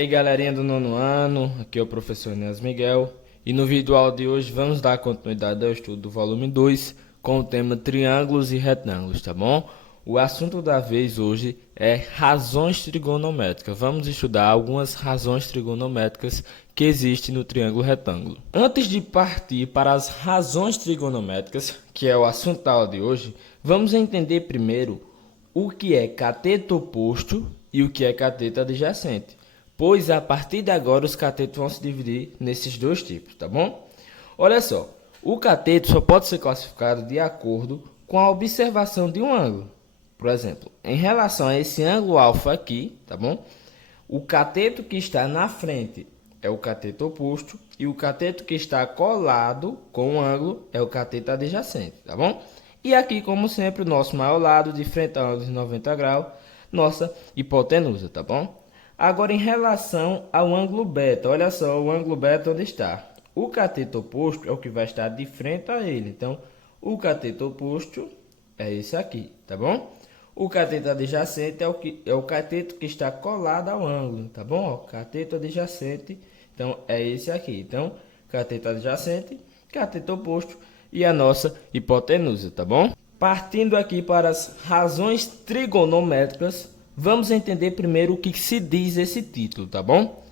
E aí galerinha do nono ano, aqui é o professor Enéas Miguel e no vídeo aula de hoje vamos dar continuidade ao estudo do volume 2 com o tema triângulos e retângulos, tá bom? O assunto da vez hoje é razões trigonométricas. Vamos estudar algumas razões trigonométricas que existem no triângulo retângulo. Antes de partir para as razões trigonométricas, que é o assunto da aula de hoje, vamos entender primeiro o que é cateto oposto e o que é cateto adjacente, pois a partir de agora os catetos vão se dividir nesses dois tipos, tá bom? Olha só, o cateto só pode ser classificado de acordo com a observação de um ângulo. Por exemplo, em relação a esse ângulo alfa aqui, tá bom? O cateto que está na frente é o cateto oposto e o cateto que está colado com o ângulo é o cateto adjacente, tá bom? E aqui, como sempre, o nosso maior lado de frente ao ângulo de 90 graus, nossa hipotenusa, tá bom? Agora, em relação ao ângulo beta, olha só o ângulo beta onde está. O cateto oposto é o que vai estar de frente a ele. Então, o cateto oposto é esse aqui, tá bom? O cateto adjacente é o cateto que está colado ao ângulo, tá bom? Ó, cateto adjacente, então é esse aqui. Então, cateto adjacente, cateto oposto e a nossa hipotenusa, tá bom? Partindo aqui para as razões trigonométricas, vamos entender primeiro o que se diz esse título, tá bom?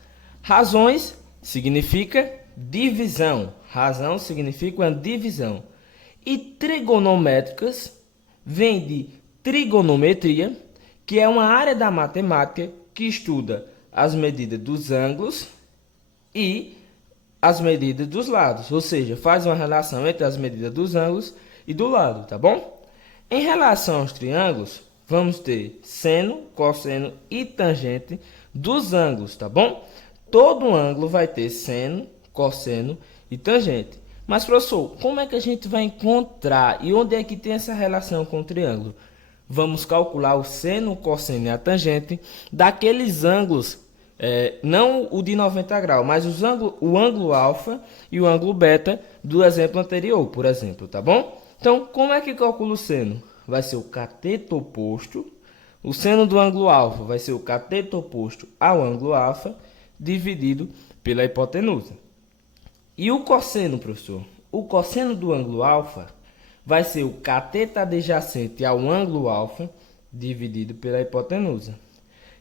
Razões significa divisão. Razão significa uma divisão. E trigonométricas vem de trigonometria, que é uma área da matemática que estuda as medidas dos ângulos e as medidas dos lados, ou seja, faz uma relação entre as medidas dos ângulos e do lado, tá bom? Em relação aos triângulos, vamos ter seno, cosseno e tangente dos ângulos, tá bom? Todo ângulo vai ter seno, cosseno e tangente. Mas, professor, como é que a gente vai encontrar e onde é que tem essa relação com o triângulo? Vamos calcular o seno, o cosseno e a tangente daqueles ângulos, não o de 90 graus, mas o ângulo alfa e o ângulo beta do exemplo anterior, por exemplo, tá bom? Então, como é que calcula o seno? Vai ser o cateto oposto, o seno do ângulo alfa vai ser o cateto oposto ao ângulo alfa, dividido pela hipotenusa. E o cosseno, professor? O cosseno do ângulo alfa vai ser o cateto adjacente ao ângulo alfa, dividido pela hipotenusa.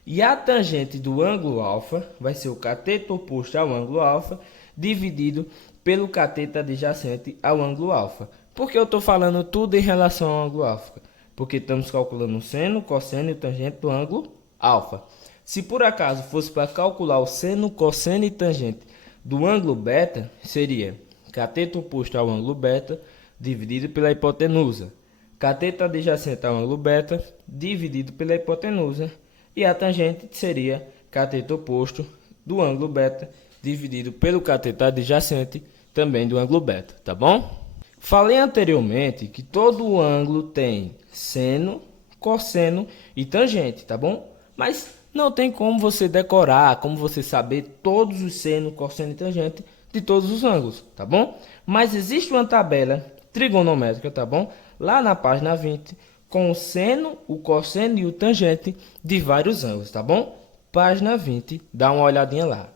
E a tangente do ângulo alfa vai ser o cateto oposto ao ângulo alfa, dividido pelo cateto adjacente ao ângulo alfa. Por que eu estou falando tudo em relação ao ângulo alfa? Porque estamos calculando o seno, cosseno e tangente do ângulo alfa. Se por acaso fosse para calcular o seno, cosseno e tangente do ângulo beta, seria cateto oposto ao ângulo beta, dividido pela hipotenusa. Cateto adjacente ao ângulo beta, dividido pela hipotenusa. E a tangente seria cateto oposto do ângulo beta, dividido pelo cateto adjacente, também do ângulo beta, tá bom? Falei anteriormente que todo ângulo tem seno, cosseno e tangente, tá bom? Mas não tem como você decorar, como você saber todos os seno, cosseno e tangente de todos os ângulos, tá bom? Mas existe uma tabela trigonométrica, tá bom? Lá na página 20, com o seno, o cosseno e o tangente de vários ângulos, tá bom? Página 20, dá uma olhadinha lá.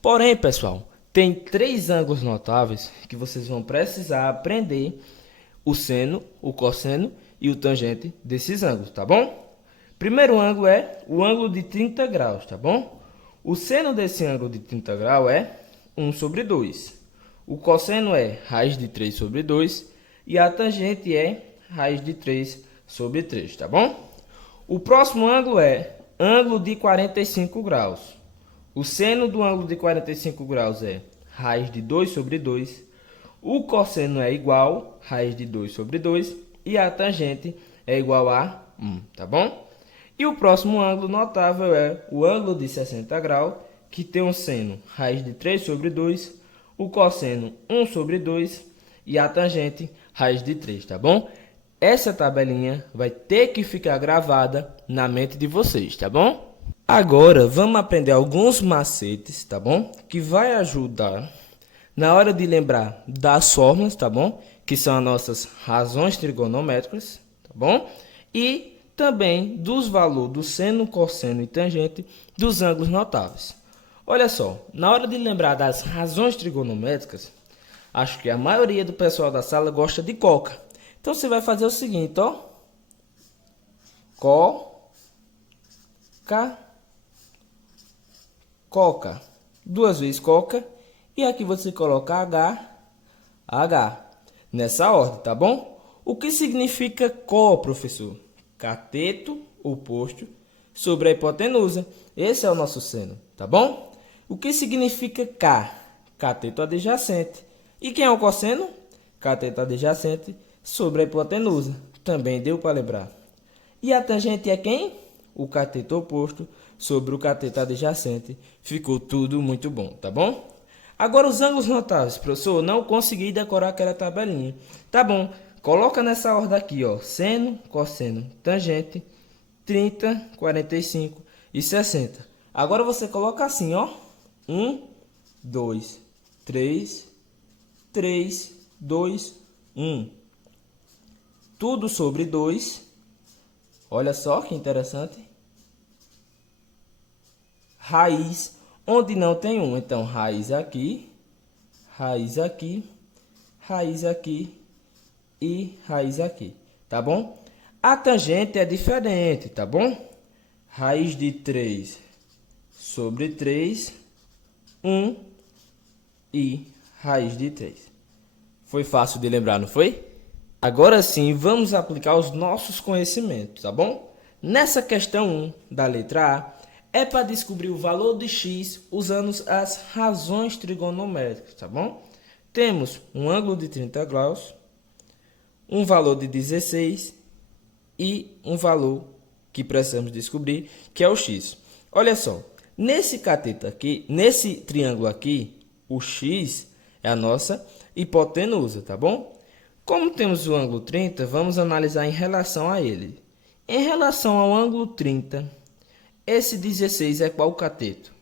Porém, pessoal, tem 3 ângulos notáveis que vocês vão precisar aprender o seno, o cosseno e o tangente desses ângulos, tá bom? Primeiro ângulo é o ângulo de 30 graus, tá bom? O seno desse ângulo de 30 graus é 1 sobre 2. O cosseno é raiz de 3 sobre 2 e a tangente é raiz de 3 sobre 3, tá bom? O próximo ângulo é ângulo de 45 graus. O seno do ângulo de 45 graus é raiz de 2 sobre 2. O cosseno é igual, raiz de 2 sobre 2. E a tangente é igual a 1, tá bom? E o próximo ângulo notável é o ângulo de 60 graus, que tem um seno raiz de 3 sobre 2. O cosseno 1 sobre 2. E a tangente raiz de 3, tá bom? Essa tabelinha vai ter que ficar gravada na mente de vocês, tá bom? Agora, vamos aprender alguns macetes, tá bom? Que vai ajudar na hora de lembrar das fórmulas, tá bom? Que são as nossas razões trigonométricas, tá bom? E também dos valores do seno, cosseno e tangente dos ângulos notáveis. Olha só, na hora de lembrar das razões trigonométricas, acho que a maioria do pessoal da sala gosta de coca. Então você vai fazer o seguinte, ó. Coca. Duas vezes coca. E aqui você coloca H. Nessa ordem, tá bom? O que significa có, professor? Cateto oposto sobre a hipotenusa. Esse é o nosso seno, tá bom? O que significa K? Cateto adjacente. E quem é o cosseno? Cateto adjacente sobre a hipotenusa. Também deu para lembrar. E a tangente é quem? O cateto oposto sobre o cateto adjacente. Ficou tudo muito bom, tá bom? Agora os ângulos notáveis, professor, não consegui decorar aquela tabelinha. Tá bom, coloca nessa ordem aqui, ó. Seno, cosseno, tangente, 30, 45 e 60. Agora você coloca assim, ó. 1, 2, 3, 2, 1. Tudo sobre 2. Olha só que interessante. Raiz, onde não tem 1. Então, raiz aqui e raiz aqui. Tá bom? A tangente é diferente, tá bom? Raiz de 3 sobre 3, 1 e raiz de 3. Foi fácil de lembrar, não foi? Agora sim, vamos aplicar os nossos conhecimentos, tá bom? Nessa questão 1 da letra A, é para descobrir o valor de x usando as razões trigonométricas, tá bom? Temos um ângulo de 30 graus, um valor de 16 e um valor que precisamos descobrir, que é o x. Olha só, nesse cateto aqui, nesse triângulo aqui, o x é a nossa hipotenusa, tá bom? Como temos o ângulo 30, vamos analisar em relação a ele. Em relação ao ângulo 30, esse 16 é qual cateto?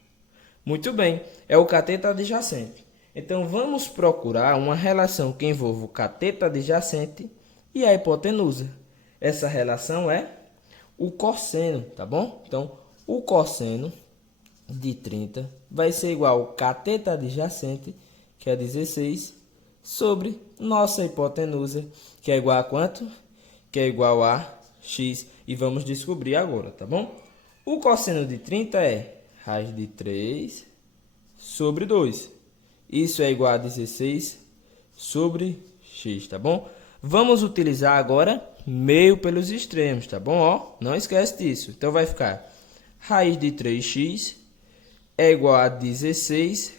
Muito bem, é o cateto adjacente. Então, vamos procurar uma relação que envolva o cateto adjacente e a hipotenusa. Essa relação é o cosseno, tá bom? Então, o cosseno de 30 vai ser igual ao cateto adjacente, que é 16, sobre nossa hipotenusa, que é igual a quanto? Que é igual a x. E vamos descobrir agora, tá bom? O cosseno de 30 é raiz de 3 sobre 2. Isso é igual a 16 sobre x, tá bom? Vamos utilizar agora meio pelos extremos, tá bom? Ó, não esquece disso. Então, vai ficar raiz de 3x é igual a 16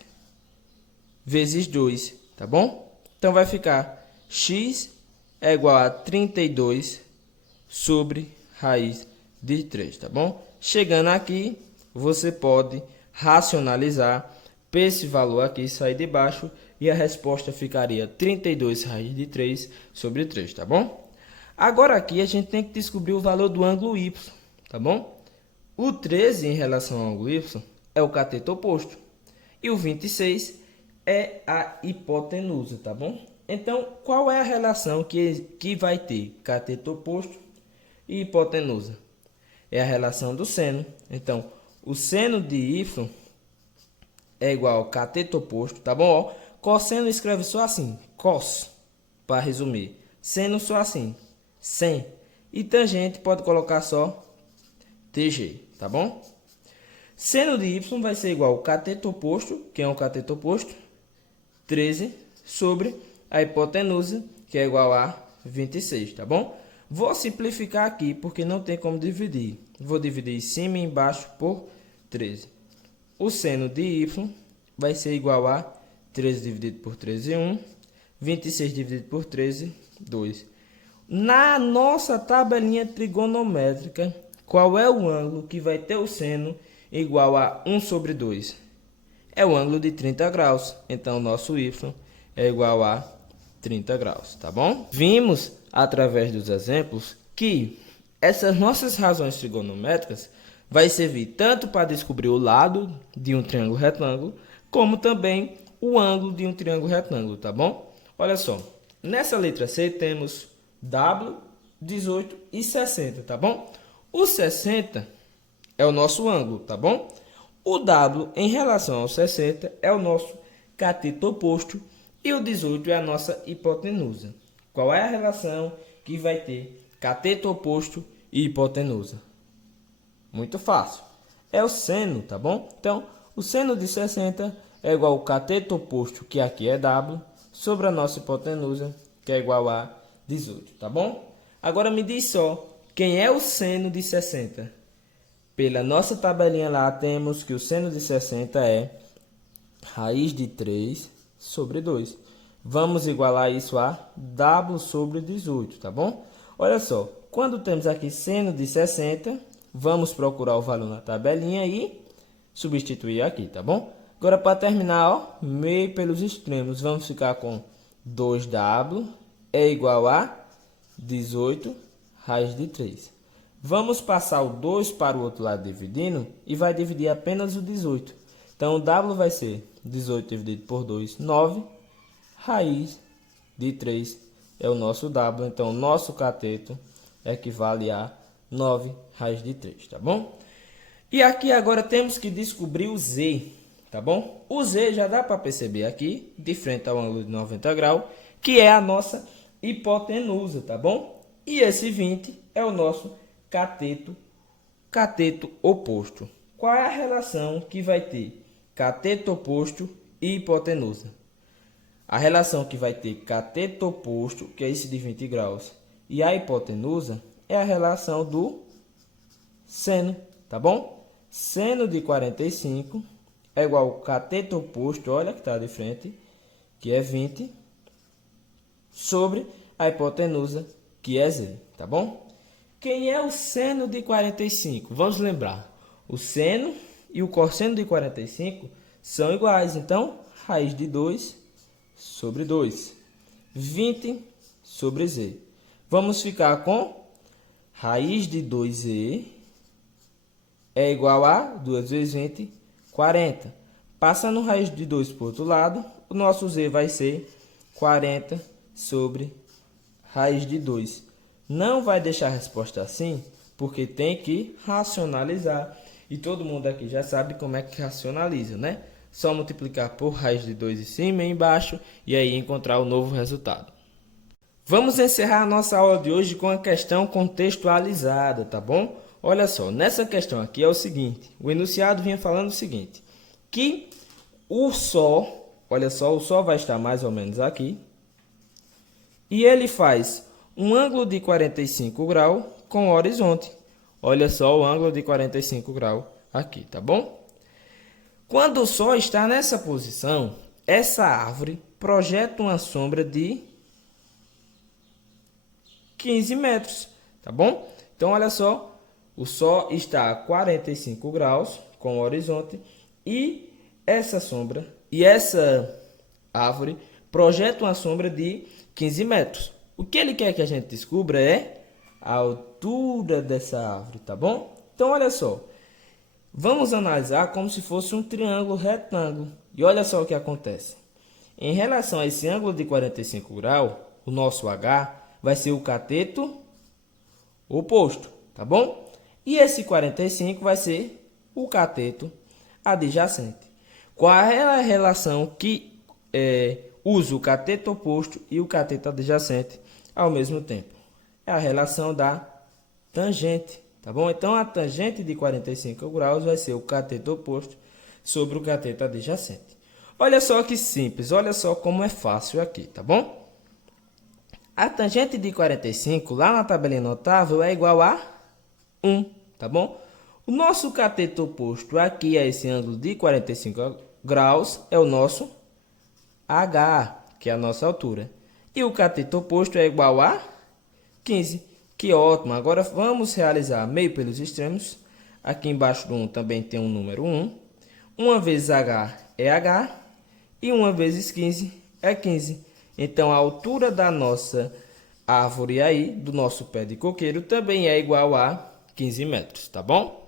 vezes 2, tá bom? Então, vai ficar x é igual a 32 sobre raiz de 3, tá bom? Chegando aqui, você pode racionalizar para esse valor aqui sair de baixo e a resposta ficaria 32 raiz de 3 sobre 3, tá bom? Agora aqui a gente tem que descobrir o valor do ângulo y, tá bom? O 13 em relação ao ângulo y é o cateto oposto e o 26 é a hipotenusa, tá bom? Então, qual é a relação que vai ter cateto oposto e hipotenusa? É a relação do seno. Então, o seno de y é igual ao cateto oposto, tá bom? Ó, cosseno escreve só assim, cos, para resumir. Seno só assim, sen. E tangente pode colocar só TG, tá bom? Seno de y vai ser igual ao cateto oposto, que é um cateto oposto, 13, sobre a hipotenusa, que é igual a 26, tá bom? Vou simplificar aqui, porque não tem como dividir. Vou dividir em cima e embaixo por 13. O seno de y vai ser igual a 13 dividido por 13, 1. 26 dividido por 13, 2. Na nossa tabelinha trigonométrica, qual é o ângulo que vai ter o seno igual a 1 sobre 2? É o ângulo de 30 graus. Então, o nosso y é igual a 30 graus, tá bom? Vimos, através dos exemplos, que essas nossas razões trigonométricas vai servir tanto para descobrir o lado de um triângulo retângulo, como também o ângulo de um triângulo retângulo, tá bom? Olha só, nessa letra C temos W, 18 e 60, tá bom? O 60 é o nosso ângulo, tá bom? O W em relação ao 60 é o nosso cateto oposto e o 18 é a nossa hipotenusa. Qual é a relação que vai ter cateto oposto e hipotenusa? Muito fácil. É o seno, tá bom? Então, o seno de 60 é igual ao cateto oposto, que aqui é W, sobre a nossa hipotenusa, que é igual a 18, tá bom? Agora me diz só, quem é o seno de 60? Pela nossa tabelinha lá, temos que o seno de 60 é raiz de 3 sobre 2. Vamos igualar isso a W sobre 18, tá bom? Olha só, quando temos aqui seno de 60, vamos procurar o valor na tabelinha e substituir aqui, tá bom? Agora, para terminar, ó, meio pelos extremos, vamos ficar com 2W é igual a 18 raiz de 3. Vamos passar o 2 para o outro lado dividindo e vai dividir apenas o 18. Então, o W vai ser 18 dividido por 2, 9. Raiz de 3 é o nosso W. Então, o nosso cateto equivale a 9 raiz de 3, tá bom? E aqui agora temos que descobrir o Z, tá bom? O Z já dá para perceber aqui, de frente ao ângulo de 90 graus, que é a nossa hipotenusa, tá bom? E esse 20 é o nosso cateto oposto. Qual é a relação que vai ter cateto oposto e hipotenusa? A relação que vai ter cateto oposto, que é esse de 20 graus, e a hipotenusa é a relação do seno, tá bom? Seno de 45 é igual ao cateto oposto, olha que está de frente, que é 20, sobre a hipotenusa, que é Z, tá bom? Quem é o seno de 45? Vamos lembrar, o seno e o cosseno de 45 são iguais, então, raiz de 2 sobre 2, 20 sobre Z. Vamos ficar com raiz de 2Z é igual a 2 vezes 20, 40. Passando raiz de 2 para o outro lado, o nosso Z vai ser 40 sobre raiz de 2. Não vai deixar a resposta assim, porque tem que racionalizar. E todo mundo aqui já sabe como é que racionaliza, né? Só multiplicar por raiz de 2 em cima e embaixo e aí encontrar o novo resultado. Vamos encerrar a nossa aula de hoje com a questão contextualizada, tá bom? Olha só, nessa questão aqui é o seguinte, o enunciado vinha falando o seguinte, que o Sol, olha só, o Sol vai estar mais ou menos aqui, e ele faz um ângulo de 45 graus com o horizonte. Olha só o ângulo de 45 graus aqui, tá bom? Quando o Sol está nessa posição, essa árvore projeta uma sombra de 15 metros, tá bom? Então, olha só, o Sol está a 45 graus com o horizonte e essa sombra, e essa árvore projeta uma sombra de 15 metros. O que ele quer que a gente descubra é a altura dessa árvore, tá bom? Então, olha só, vamos analisar como se fosse um triângulo retângulo. E olha só o que acontece. Em relação a esse ângulo de 45 graus, o nosso H vai ser o cateto oposto, tá bom? E esse 45 vai ser o cateto adjacente. Qual é a relação que usa o cateto oposto e o cateto adjacente ao mesmo tempo? É a relação da tangente, tá bom? Então, a tangente de 45 graus vai ser o cateto oposto sobre o cateto adjacente. Olha só que simples, olha só como é fácil aqui, tá bom? A tangente de 45, lá na tabelinha notável, é igual a 1, tá bom? O nosso cateto oposto aqui a esse ângulo de 45 graus é o nosso H, que é a nossa altura. E o cateto oposto é igual a 15. Que ótimo! Agora vamos realizar meio pelos extremos. Aqui embaixo do 1 também tem um número 1. 1 vezes H é H. E 1 vezes 15 é 15. Então, a altura da nossa árvore aí, do nosso pé de coqueiro, também é igual a 15 metros, tá bom?